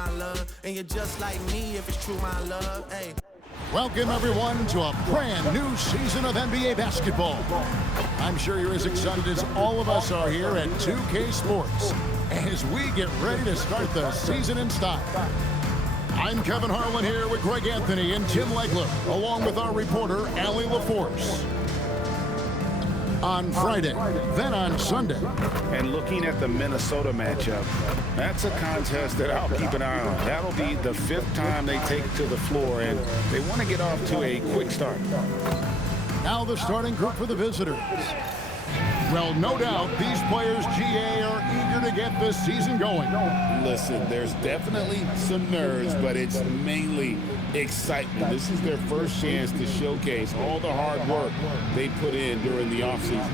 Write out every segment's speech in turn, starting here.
my love. And you're just like me if it's true, my love. Hey. Welcome, everyone, to a brand new season of NBA basketball. I'm sure you're as excited as all of us are here at 2K Sports as we get ready to start the season in style. I'm Kevin Harlan here with Greg Anthony and Tim Legler, along with our reporter, Allie LaForce. On Friday, then on Sunday. And looking at the Minnesota matchup, that's a contest that I'll keep an eye on. That'll be the 5th time they take it to the floor, and they want to get off to a quick start. Now the starting group for the visitors. Well, no doubt these players, GA, are eager to get this season going. Listen, there's definitely some nerves, but it's mainly excitement. This is their first chance to showcase all the hard work they put in during the offseason.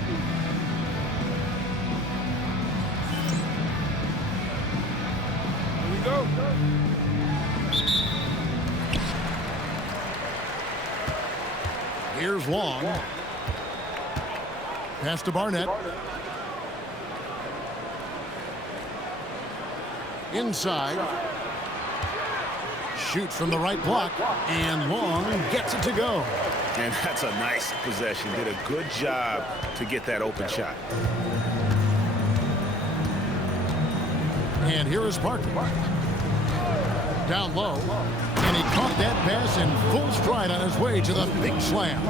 Here we go. Here's Long. Pass to Barnett. Inside. Shoots from the right block. And Long gets it to go. And that's a nice possession. Did a good job to get that open shot. And here is Parker. Down low. And he caught that pass in full stride on his way to the big slam.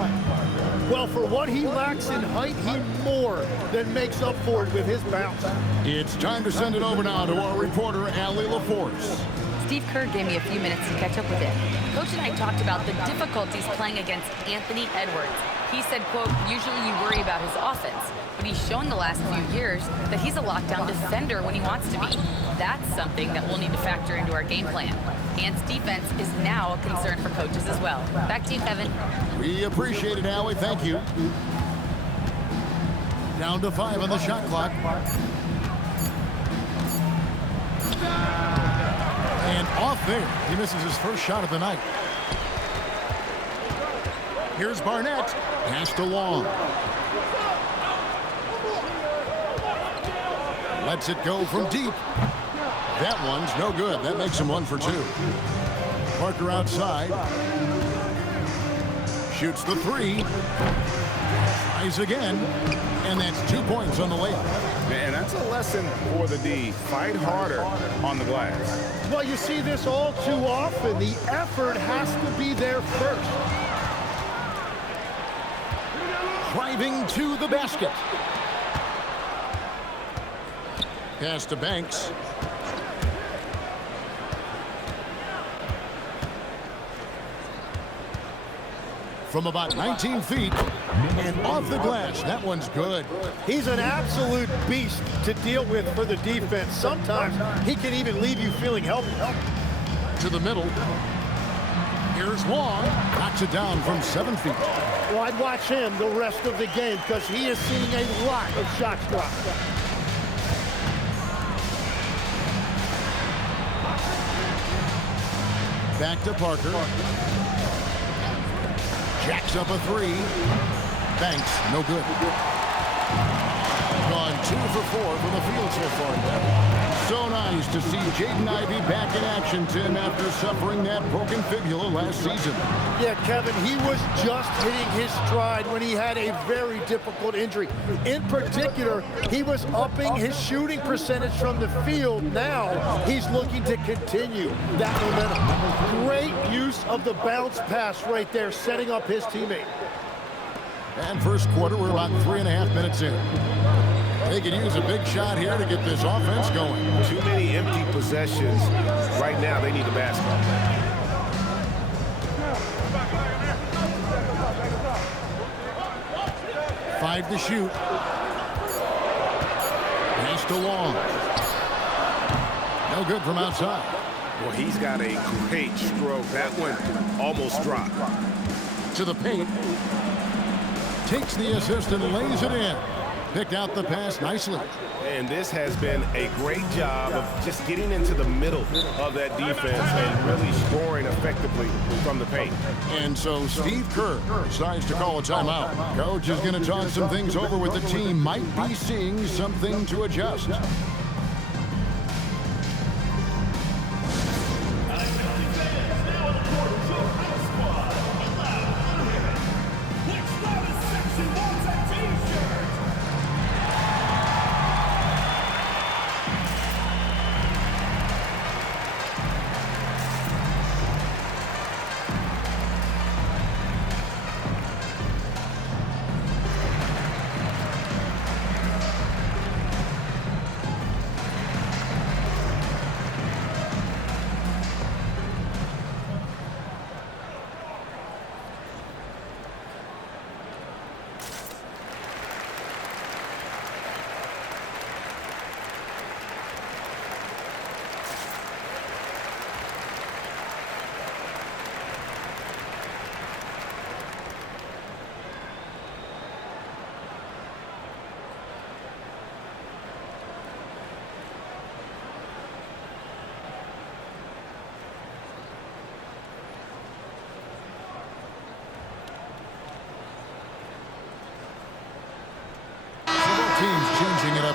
Well, for what he lacks in height, he more than makes up for it with his bounce. It's time to send it over now to our reporter, Allie LaForce. Steve Kerr gave me a few minutes to catch up with it. Coach and I talked about the difficulties playing against Anthony Edwards. He said, quote, usually you worry about his offense, but he's shown the last few years that he's a lockdown defender when he wants to be. That's something that we'll need to factor into our game plan. Ant's defense is now a concern for coaches as well. Back to you, Kevin. We appreciate it, Allie. Thank you. Down to 5 on the shot clock. And off there. He misses his first shot of the night. Here's Barnett. Pass to Long. Lets it go from deep. That one's no good. That makes him 1 for 2. Parker outside. Shoots the 3. Tries again. And that's 2 points on the layup. And that's a lesson for the D. Fight harder on the glass. Well, you see this all too often. The effort has to be there first. Driving to the basket. Pass to Banks. From about 19 feet and off the glass. That one's good. He's an absolute beast to deal with for the defense. Sometimes he can even leave you feeling helpless. To the middle. Here's Long. Knocks it down from 7 feet. Well, I'd watch him the rest of the game because he is seeing a lot of shots drop. Back to Parker. Jacks up a 3. Banks, no good. Gone 2 for 4 from the field so far. So nice to see Jaden Ivey back in action, Tim, after suffering that broken fibula last season. Yeah, Kevin, he was just hitting his stride when he had a very difficult injury. In particular, he was upping his shooting percentage from the field. Now he's looking to continue that momentum. Great use of the bounce pass right there, setting up his teammate. And first quarter, we're about 3.5 minutes in. They could use a big shot here to get this offense going. Too many empty possessions. Right now, they need the basket. 5 to shoot. Pass to Long. No good from outside. Well, he's got a great stroke. That one almost dropped. To the paint. Takes the assist and lays it in. Picked out the pass nicely. And this has been a great job of just getting into the middle of that defense and really scoring effectively from the paint. And so Steve Kerr decides to call a timeout. Coach is going to talk some things over with the team. Might be seeing something to adjust.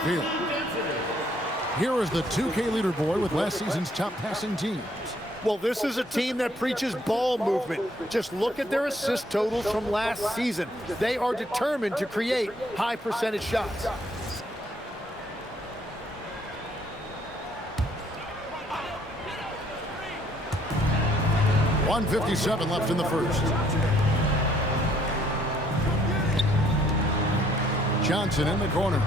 field. Here is the 2K leaderboard with last season's top passing teams. Well, this is a team that preaches ball movement. Just look at their assist totals from last season. They are determined to create high percentage shots. .157 left in the first. Johnson in the corner.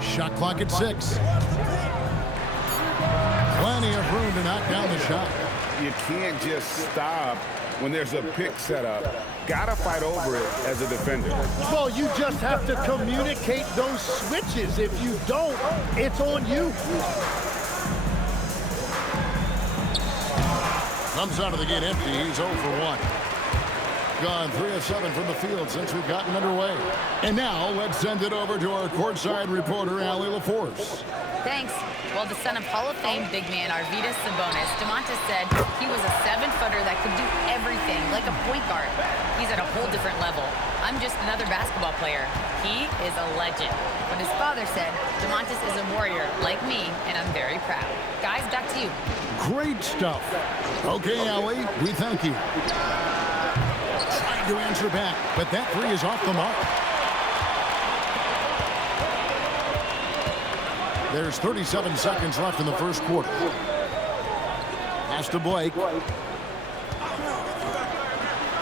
Shot clock at 6. Plenty of room to knock down the shot. You can't just stop when there's a pick set up. Gotta fight over it as a defender. Well, you just have to communicate those switches. If you don't, it's on you. Comes out of the gate empty. He's 0 for 1. Gone 3 of 7 from the field since we've gotten underway. And now let's send it over to our courtside reporter, Allie LaForce. Thanks. Well, the son of Hall of Fame big man Arvydas Sabonis, DeMontis said he was a 7-footer that could do everything, like a point guard. He's at a whole different level. I'm just another basketball player. He is a legend. But his father said, DeMontis is a warrior like me, and I'm very proud. Guys, back to you. Great stuff. Okay, Allie, we thank you. Trying to answer back, but that three is off the mark. There's 37 seconds left in the first quarter. Pass to Blake.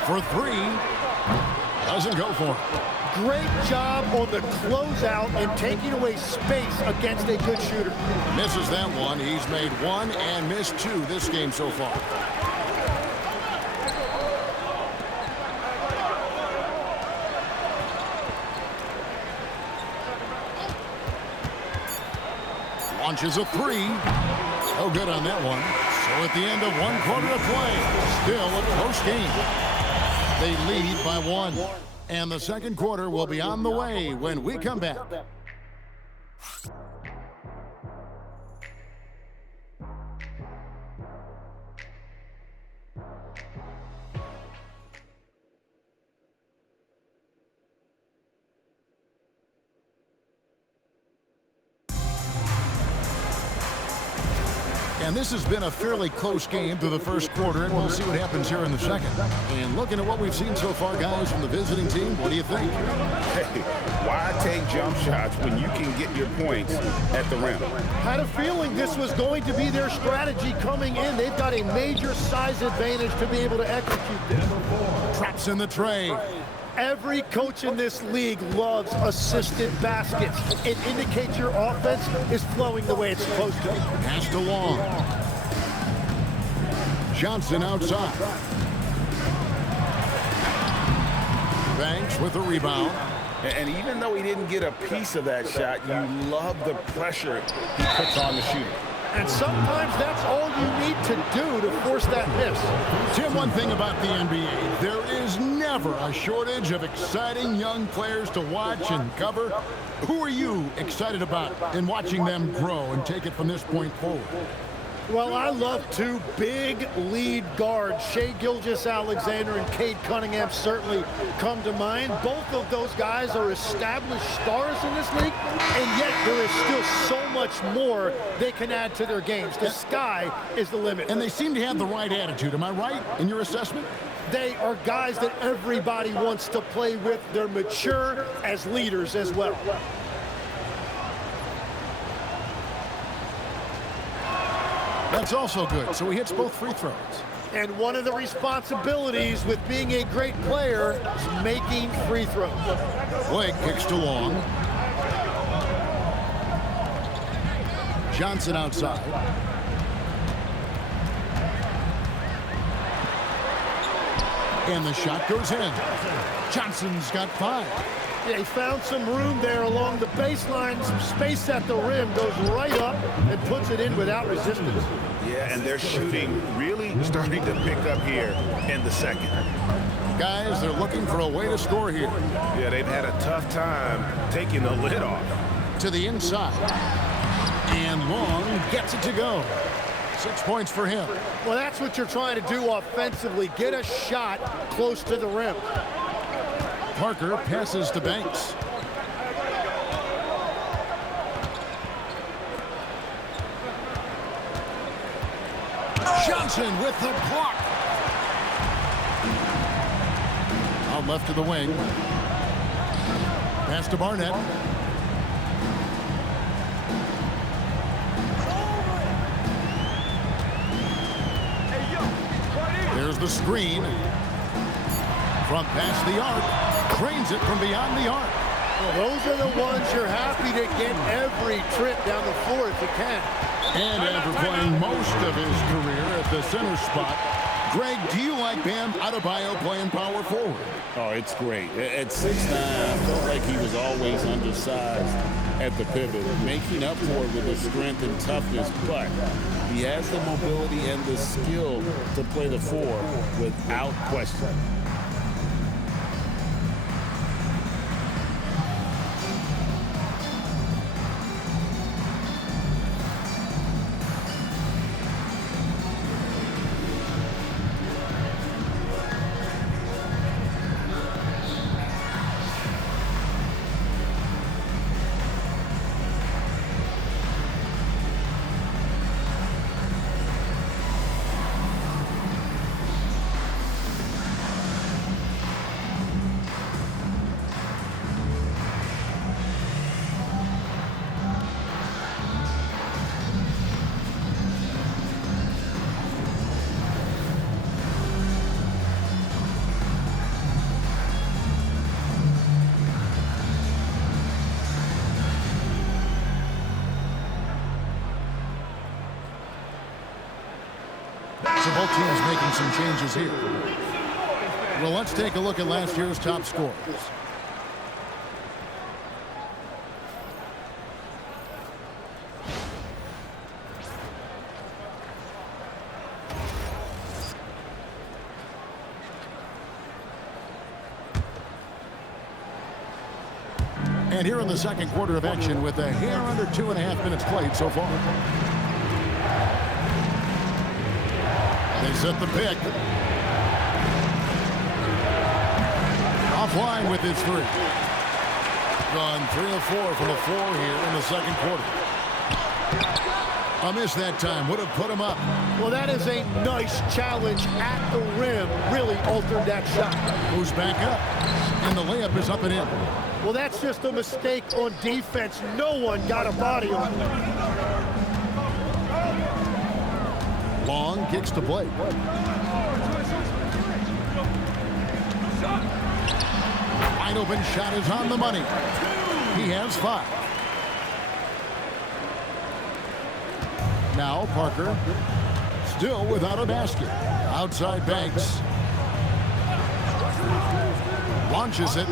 For 3. Doesn't go for it. Great job on the closeout and taking away space against a good shooter. Misses that one. He's made 1 and missed 2 this game so far. Launches a 3. No good on that one. So at the end of 1 quarter of play, still a close game. They lead by 1. And the second quarter will be on the way when we come back. And this has been a fairly close game through the first quarter, and we'll see what happens here in the second. And looking at what we've seen so far, guys, from the visiting team, what do you think? Hey, why take jump shots when you can get your points at the rim? Had a feeling this was going to be their strategy coming in. They've got a major size advantage to be able to execute this. Traps in the tray. Every coach in this league loves assisted baskets. It indicates your offense is flowing the way it's supposed to. Pass to Long. Johnson outside. Banks with the rebound. And even though he didn't get a piece of that shot, you love the pressure he puts on the shooter. And sometimes that's all you need to do to force that miss. Tim, one thing about the NBA, there is never a shortage of exciting young players to watch and cover. Who are you excited about in watching them grow and take it from this point forward? Well, I love 2 big lead guards. Shai Gilgeous-Alexander and Cade Cunningham certainly come to mind. Both of those guys are established stars in this league, and yet there is still so much more they can add to their games. The sky is the limit. And they seem to have the right attitude. Am I right in your assessment? They are guys that everybody wants to play with. They're mature as leaders as well. That's also good. So he hits both free throws. And one of the responsibilities with being a great player is making free throws. Blake kicks to Long. Johnson outside. And the shot goes in. Johnson's got 5. Yeah, he found some room there along the baseline. Some space at the rim, goes right up and puts it in without resistance. Yeah, and their shooting really starting to pick up here in the second. Guys, they're looking for a way to score here. Yeah, they've had a tough time taking the lid off. To the inside. And Long gets it to go. 6 points for him. Well, that's what you're trying to do offensively. Get a shot close to the rim. Parker passes to Banks. Johnson with the block. Out left to the wing. Pass to Barnett. There's the screen. Front past the arc. Drains it from beyond the arc. Well, those are the ones you're happy to get every trip down the floor if you can. And after playing most of his career at the center spot, Greg, do you like Bam Adebayo playing power forward? Oh, it's great. At 6'9", I felt like he was always undersized at the pivot, making up for it with his strength and toughness, but he has the mobility and the skill to play the four without question. So both teams making some changes here. Well, let's take a look at last year's top scorers. And here in the second quarter of action with a hair under 2.5 minutes played so far. They set the pick. Offline with his three. Gone 3 of 4 from the floor here in the second quarter. A miss that time. Would have put him up. Well, that is a nice challenge at the rim. Really altered that shot. Moves back up. And the layup is up and in. Well, that's just a mistake on defense. No one got a body on him. Long kicks to Blake. Wide open shot is on the money. He has 5. Now Parker still without a basket. Outside Banks. Launches it.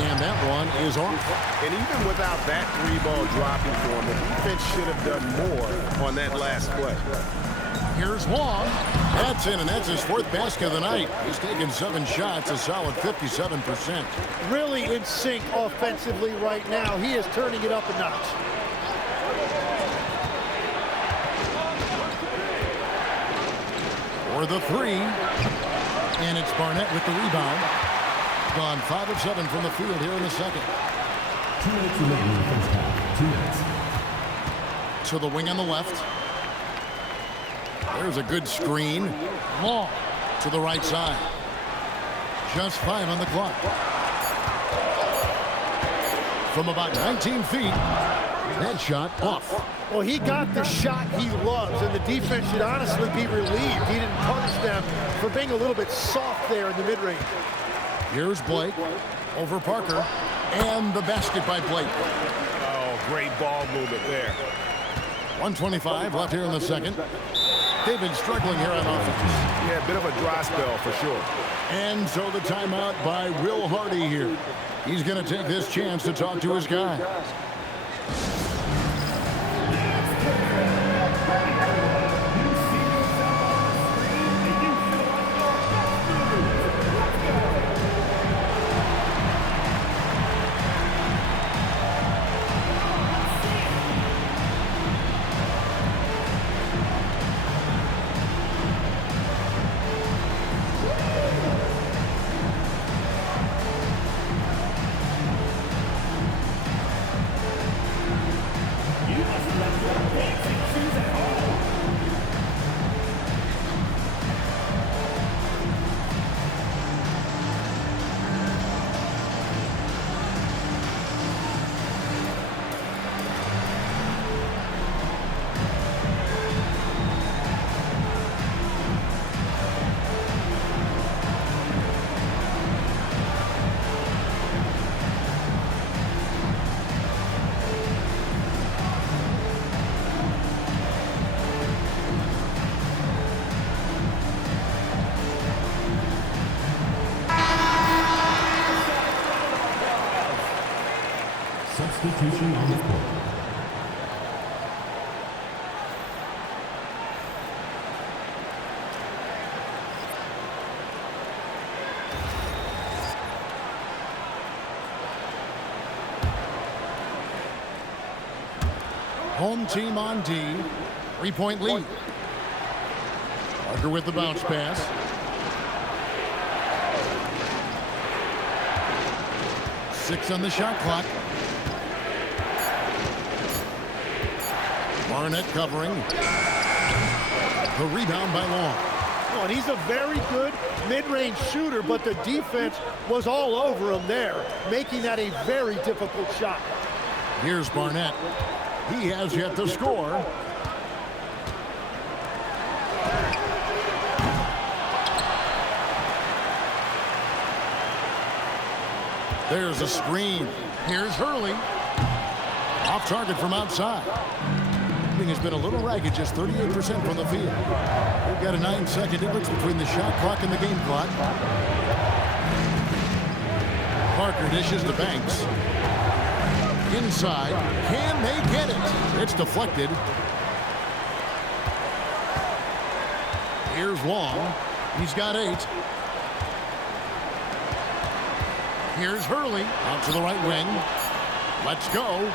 And that one is off. And even without that 3-ball dropping for him, the defense should have done more on that last play. Here's Long. That's in, and that's his 4th basket of the night. He's taken 7 shots, a solid 57%. Really in sync offensively right now. He is turning it up a notch. For the 3. And it's Barnett with the rebound. Gone 5 of 7 from the field here in the second. 2 minutes remaining in the first half. 2 minutes. To the wing on the left. There's a good screen. Long to the right side. Just 5 on the clock. From about 19 feet. That shot off. Well, he got the shot he loves, and the defense should honestly be relieved. He didn't punish them for being a little bit soft there in the mid-range. Here's Blake over Parker, and the basket by Blake. Oh, great ball movement there. 1:25 left here in the second. They've been struggling here on offense. Yeah, a bit of a dry spell for sure. And so the timeout by Will Hardy here. He's going to take this chance to talk to his guy. substitution on the court. Home team on D. 3-point lead. Parker with the bounce pass. Six on the shot clock. Barnett covering. The rebound by Long. Oh, and he's a very good mid-range shooter, but the defense was all over him there, making that a very difficult shot. Here's Barnett. He has yet to score. There's a screen. Here's Hurley. Off target from outside. Shooting has been a little ragged, just 38% from the field. We've got a 9-second difference between the shot clock and the game clock. Parker dishes to Banks. Inside. Can they get it? It's deflected. Here's Long. He's got 8. Here's Hurley. Out to the right wing. Let's go.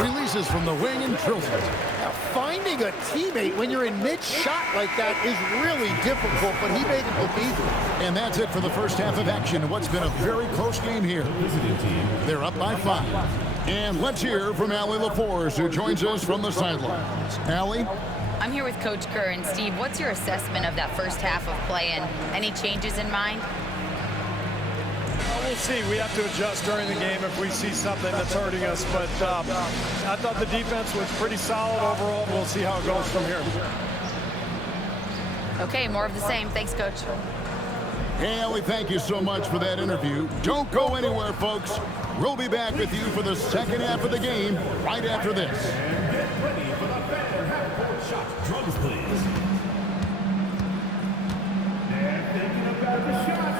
Releases from the wing and drills it. Now, finding a teammate when you're in mid-shot like that is really difficult, but he made it look easy. And that's it for the first half of action. What's been a very close game here. They're up by 5. And let's hear from Allie LaForce, who joins us from the sidelines. Allie? I'm here with Coach Kerr. And Steve, what's your assessment of that first half of play, and any changes in mind? We'll see. We have to adjust during the game if we see something that's hurting us. But I thought the defense was pretty solid overall. We'll see how it goes from here. Okay, more of the same. Thanks, Coach. Hey, Allie, thank you so much for that interview. Don't go anywhere, folks. We'll be back with you for the second half of the game right after this. Get ready for the Panther half-court shot. Drums, please. They're thinking about the shot.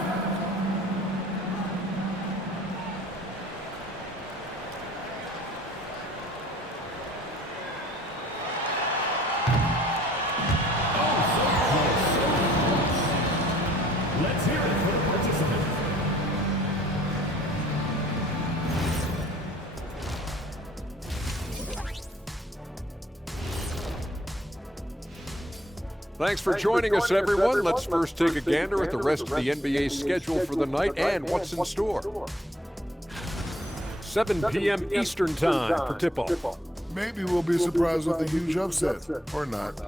Let's hear it for the participant. Thanks for joining us, everyone. Let's first take a gander at the rest of the NBA schedule for the night and what's in store. 7 p.m. Eastern Time for tip-off. Maybe we'll be surprised with a huge upset, or not.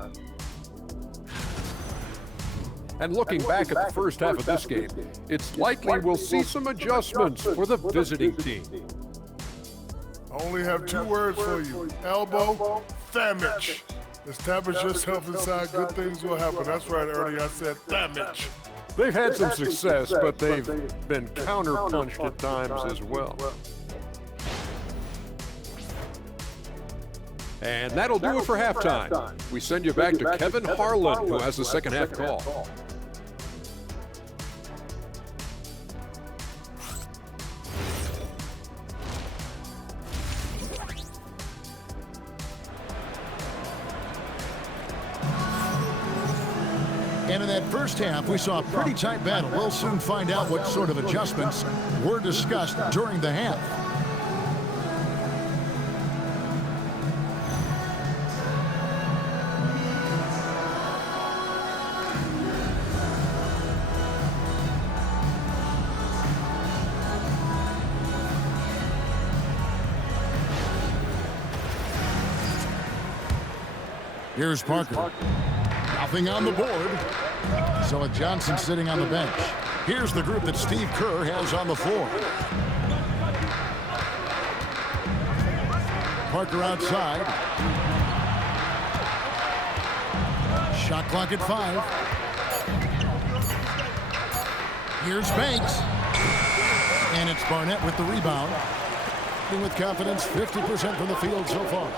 And looking back at the first half of this game, it's likely we'll see some adjustments for the visiting team. I only have 2 words for you. Elbow, damage. Establish yourself inside, good things will happen. That's right, Ernie, I said damage. They've had some success, but they've been counter-punched at times as well. And that'll do it for halftime. We send you back to Kevin Harlan, who has the second half call. And in that first half, we saw a pretty tight battle. We'll soon find out what sort of adjustments were discussed during the half. Here's Parker. Nothing on the board. So Johnson sitting on the bench. Here's the group that Steve Kerr has on the floor. Parker outside. Shot clock at 5. Here's Banks. And it's Barnett with the rebound. With confidence, 50% from the field so far.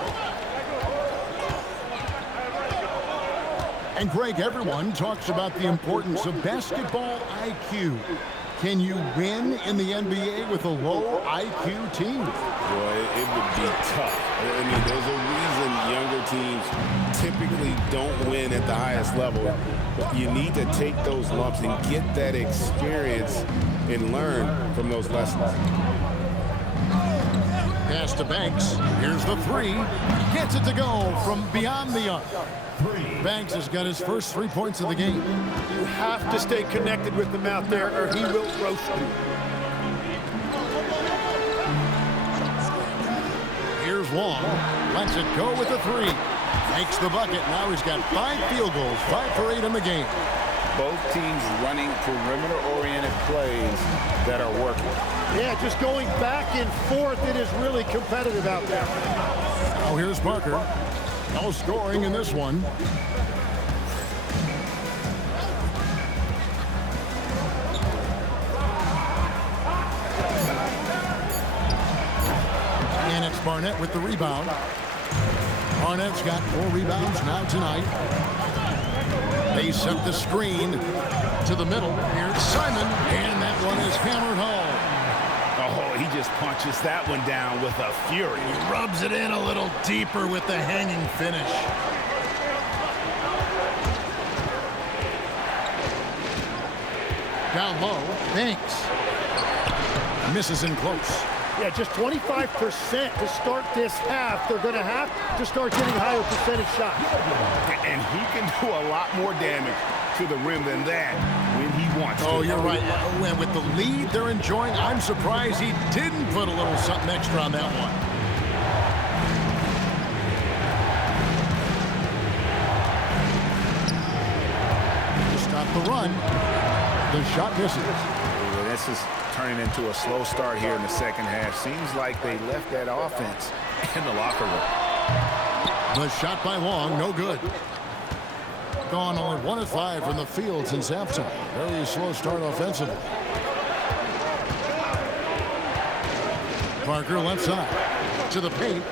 And Greg, everyone talks about the importance of basketball IQ. Can you win in the NBA with a low IQ team? Boy, it would be tough. I mean, there's a reason younger teams typically don't win at the highest level. You need to take those lumps and get that experience and learn from those lessons. Pass to Banks. Here's the three. Gets it to go from beyond the arc. Banks has got his first 3 points of the game. You have to stay connected with him out there or he will roast you. Here's Wong. Lets it go with the three. Makes the bucket. Now he's got 5 field goals, 5 for 8 in the game. Both teams running perimeter-oriented plays that are working. Yeah, just going back and forth. It is really competitive out there. Now here's Parker. No scoring in this one. And it's Barnett with the rebound. Barnett's got 4 rebounds now tonight. They set the screen to the middle. Here's Simon, and that one is hammered home. Oh, he just punches that one down with a fury. He rubs it in a little deeper with the hanging finish. Down low, Banks. Misses in close. Yeah, just 25% to start this half. They're going to have to start getting higher percentage shots. And he can do a lot more damage to the rim than that when he wants to. Oh, you're right. And with the lead they're enjoying, I'm surprised he didn't put a little something extra on that one. To stop the run, the shot misses. This is turning into a slow start here in the second half. Seems like they left that offense in the locker room. The shot by Wong, no good. Gone only 1 of 5 from the field since halftime. Very slow start offensively. Parker left side to the paint.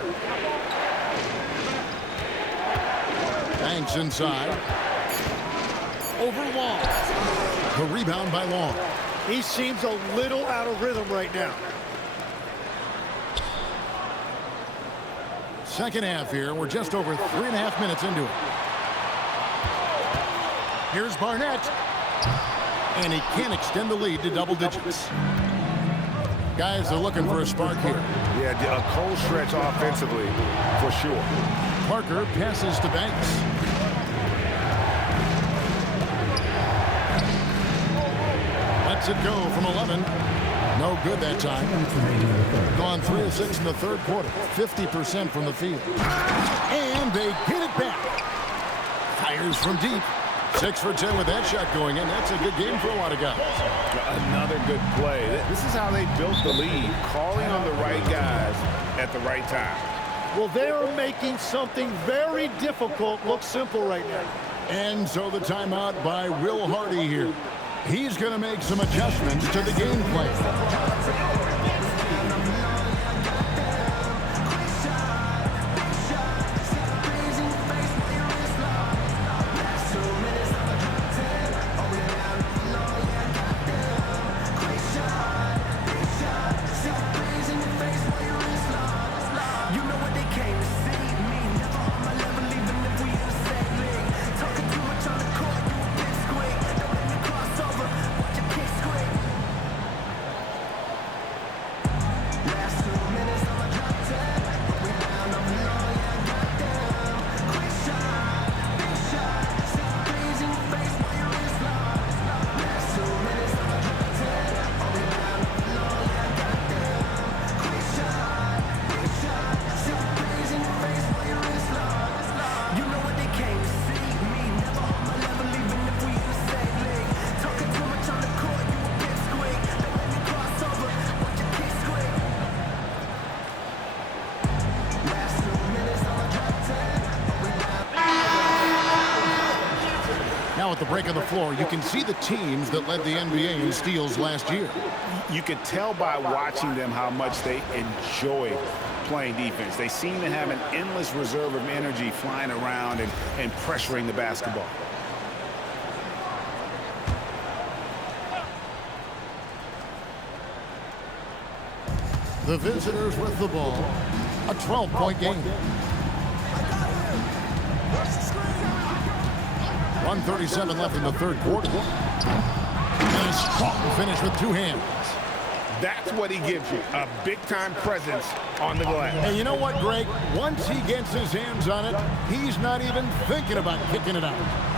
Banks inside. Over Wong. The rebound by Wong. He seems a little out of rhythm right now. Second half here. We're just over 3.5 minutes into it. Here's Barnett. And he can't extend the lead to double digits. Guys are looking for a spark here. Yeah, a cold stretch offensively, for sure. Parker passes to Banks. Lets it go from 11. No good that time. Gone 3 of 6 in the third quarter. 50% from the field. And they get it back. Fires from deep. 6 for 10 with that shot going in. That's a good game for a lot of guys. Another good play. This is how they built the lead, calling on the right guys at the right time. Well, they are making something very difficult look simple right now. And so the timeout by Will Hardy here. He's going to make some adjustments to the game plan. Now at the break on the floor, you can see the teams that led the NBA in steals last year. You could tell by watching them how much they enjoy playing defense. They seem to have an endless reserve of energy flying around and pressuring the basketball. The visitors with the ball. A 12-point game. 1:37 left in the third quarter. And a strong finish with two hands. That's what he gives you, a big-time presence on the glass. And you know what, Greg? Once he gets his hands on it, he's not even thinking about kicking it out.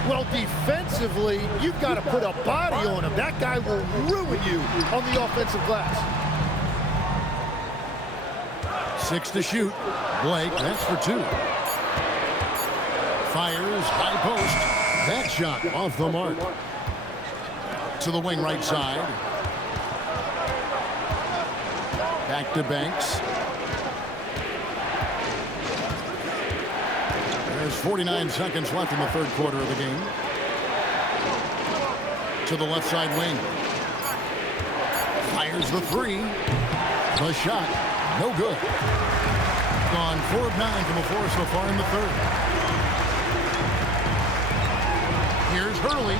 Well, defensively, you've got to put a body on him. That guy will ruin you on the offensive glass. 6 to shoot. Blake, that's for 2. Fires, high post. That shot off the mark. To the wing right side. Back to Banks. There's 49 seconds left in the third quarter of the game. To the left side wing. Fires the 3. The shot, no good. Gone 4 of 9 from the floor so far in the third. Here's Hurley.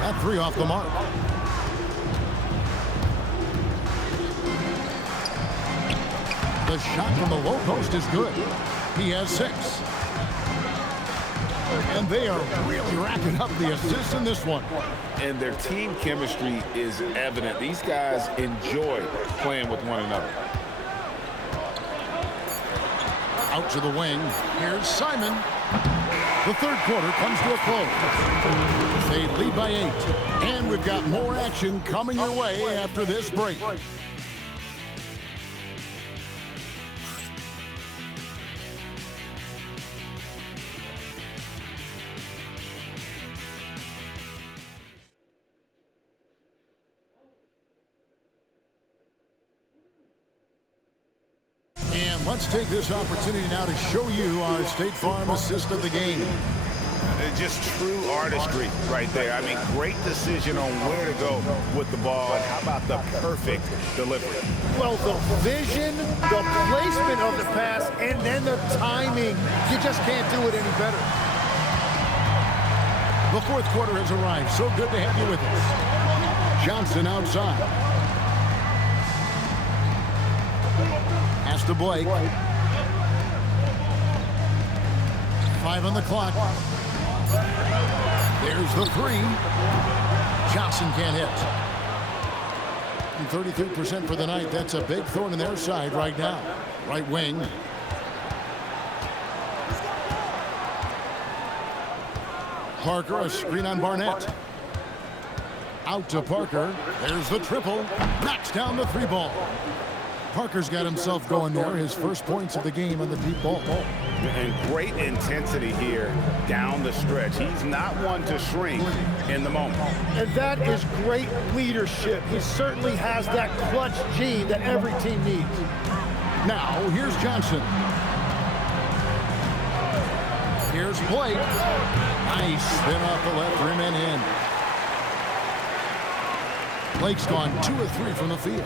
That 3 off the mark. The shot from the low post is good. He has 6. And they are really racking up the assists in this one. And their team chemistry is evident. These guys enjoy playing with one another. Out to the wing. Here's Simon. The third quarter comes to a close. They lead by 8. And we've got more action coming your way after this break. Let's take this opportunity now to show you our State Farm assist of the game. Just true artistry right there. I mean, great decision on where to go with the ball, and how about the perfect delivery? Well, the vision, the placement of the pass, and then the timing. You just can't do it any better. The fourth quarter has arrived. So good to have you with us. Johnson outside. Pass to Blake. 5 on the clock. There's the 3. Johnson can't hit. And 33% for the night. That's a big thorn in their side right now. Right wing. Parker, a screen on Barnett. Out to Parker. There's the triple. Knocks down the 3 ball. Parker's got himself going there. His first points of the game on the deep ball. And great intensity here down the stretch. He's not one to shrink in the moment. And that is great leadership. He certainly has that clutch gene that every team needs. Now, here's Johnson. Here's Blake. Nice spin off the left rim and in. Blake's gone 2 of 3 from the field.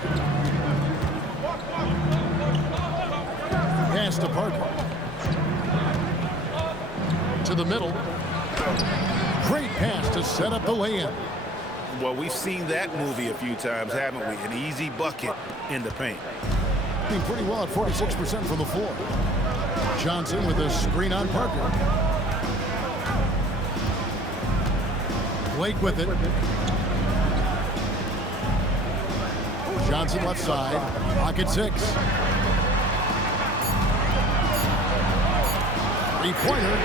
Pass to Parker. To the middle. Great pass to set up the lay-in. Well, we've seen that movie a few times, haven't we? An easy bucket in the paint. Doing pretty well at 46% from the floor. Johnson with a screen on Parker. Blake with it. Johnson left side. Pocket 6. 3-pointer.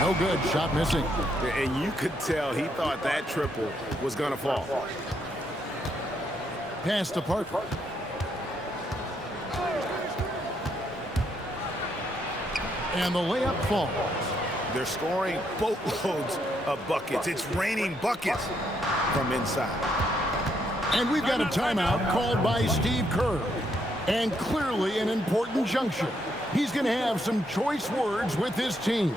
No good. Shot missing. And you could tell he thought that triple was going to fall. Pass to Parker. And the layup falls. They're scoring boatloads of buckets. It's raining buckets from inside. And we've got a timeout called by Steve Kerr. And clearly an important juncture. He's going to have some choice words with his team.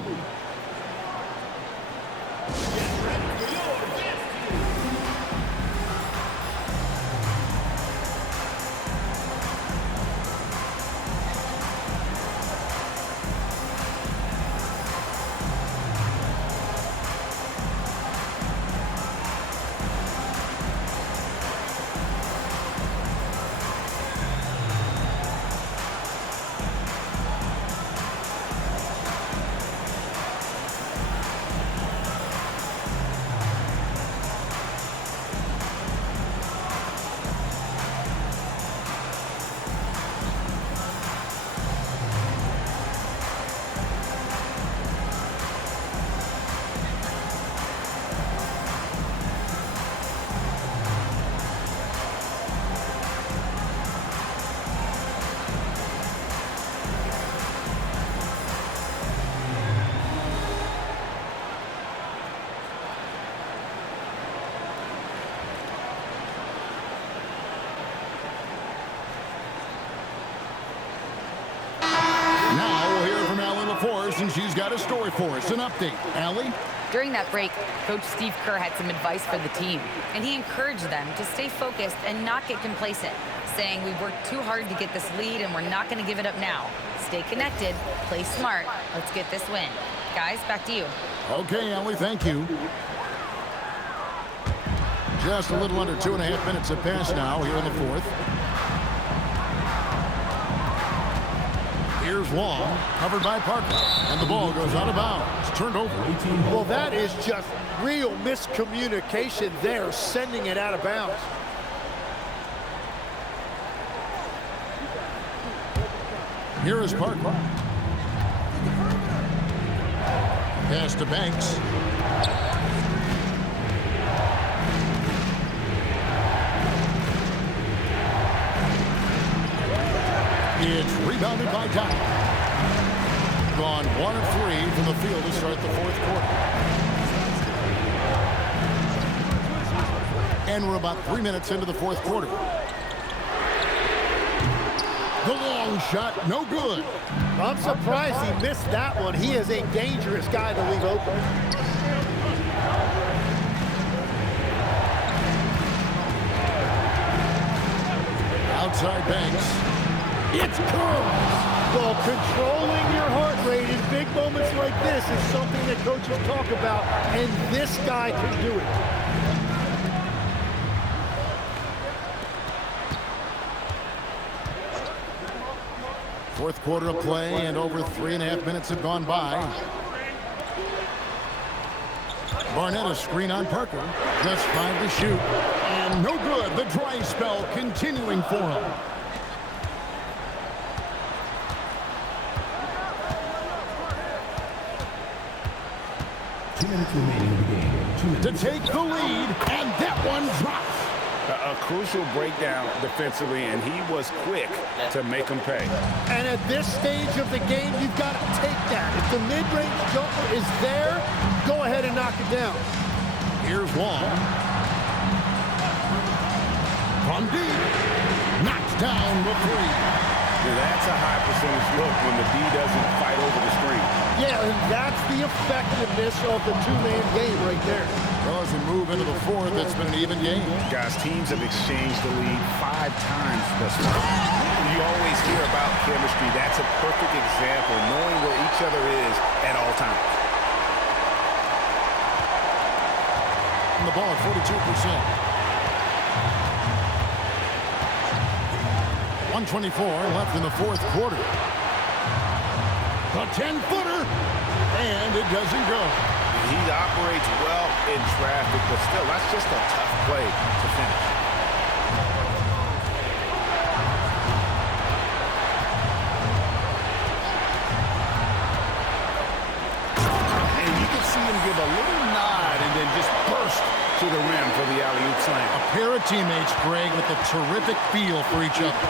she's got a story for us. An update. Allie? During that break, Coach Steve Kerr had some advice for the team, and he encouraged them to stay focused and not get complacent, saying we worked too hard to get this lead and we're not going to give it up now. Stay connected, play smart, let's get this win. Guys, back to you. Okay, Allie, thank you. Just a little under 2.5 minutes have passed now here in the fourth. Here's Long, covered by Parker, and the ball goes out of bounds. It's turned over. Well, that is just real miscommunication there, sending it out of bounds. Here is Parker. Pass to Banks. It's rebounded by Doc. Gone 1 of 3 from the field to start the fourth quarter. And we're about 3 minutes into the fourth quarter. The long shot, no good. I'm surprised he missed that one. He is a dangerous guy to leave open. Outside Banks. It's curls. Well, controlling your heart rate in big moments like this is something that coaches talk about, and this guy can do it. Fourth quarter of play, and over 3.5 minutes have gone by. Barnett a screen on Parker. Just 5 to shoot. And no good. The dry spell continuing for him. Remaining in the game. 2 minutes. To take the lead, and that one drops. A crucial breakdown defensively, and he was quick to make him pay. And at this stage of the game, you've got to take that. If the mid-range jumper is there, go ahead and knock it down. Here's Long. From deep. Knocks down the 3. Now that's a high percentage look when the D doesn't fight over the screen. Yeah, and that's the effectiveness of the two-man game right there. Well, as we move into the fourth, it's been an even game. Guys, teams have exchanged the lead 5 times thus far. You always hear about chemistry. That's a perfect example, knowing where each other is at all times. And the ball at 42%. 1:24 left in the fourth quarter. A 10-footer, and it doesn't go. He operates well in traffic, but still, that's just a tough play to finish. And you can see him give a little nod and then just burst to the rim for the alley-oop slam. A pair of teammates, Greg, with a terrific feel for each other.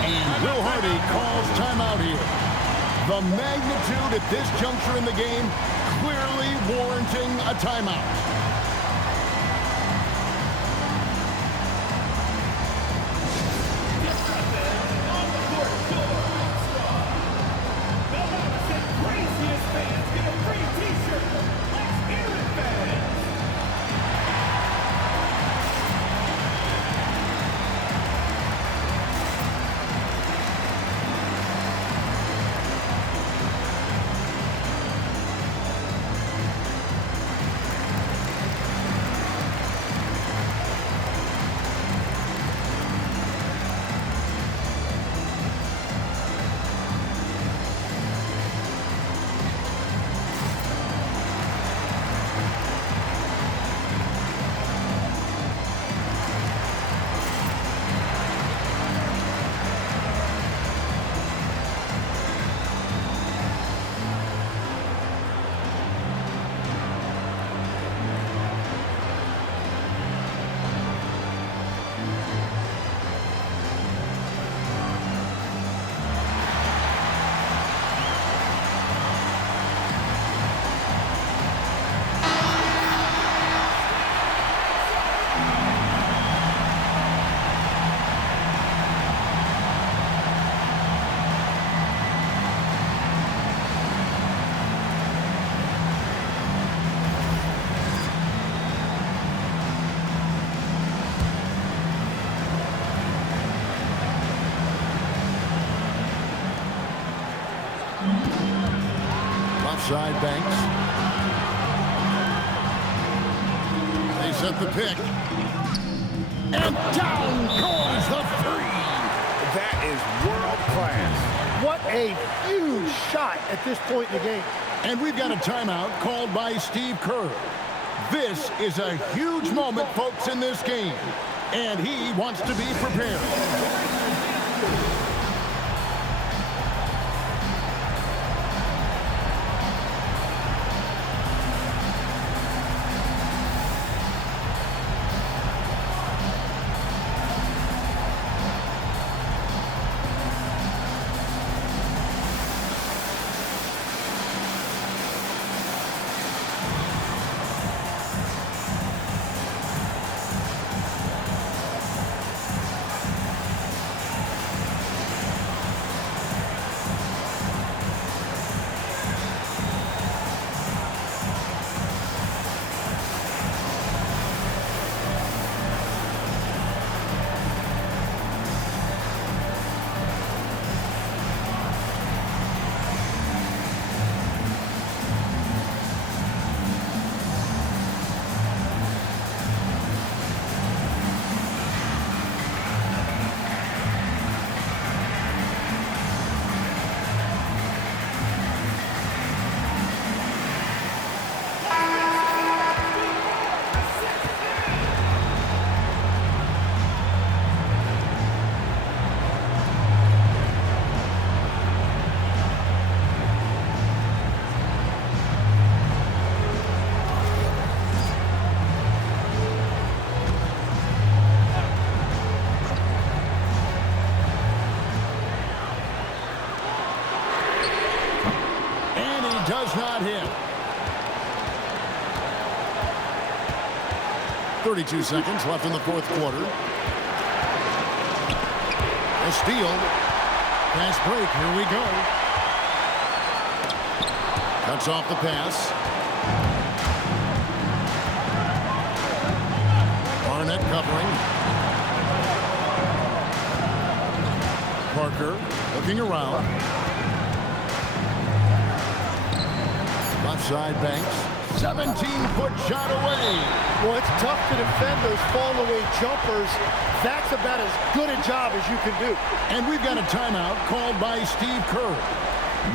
And Will Hardy calls timeout here. The magnitude at this juncture in the game clearly warranting a timeout. Left side, Banks. They set the pick. And down goes the three. That is world class. What a huge shot at this point in the game. And we've got a timeout called by Steve Kerr. This is a huge moment, folks, in this game. And he wants to be prepared. Does not hit. 32 seconds left in the fourth quarter. A steal. Pass break. Here we go. Cuts off the pass. Barnett covering. Parker looking around. Left side, Banks. 17-foot shot away. Well, it's tough to defend those fall-away jumpers. That's about as good a job as you can do. And we've got a timeout called by Steve Kerr.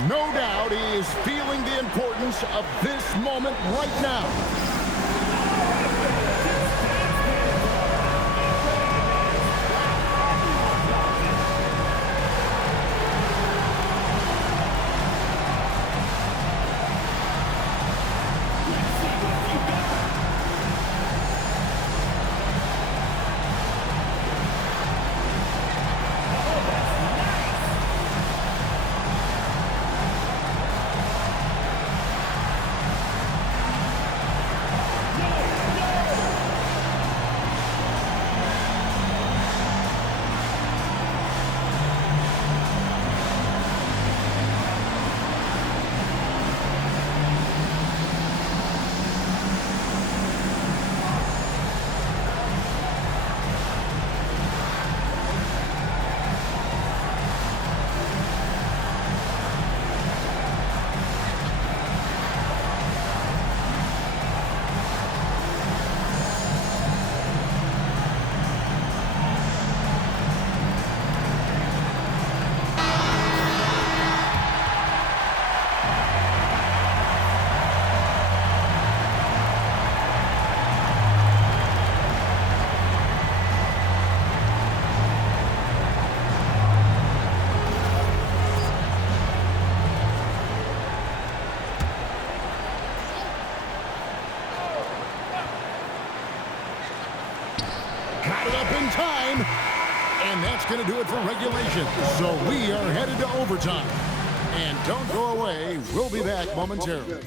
No doubt he is feeling the importance of this moment right now. Got it up in time. And that's going to do it for regulation. So we are headed to overtime. And don't go away. We'll be back momentarily.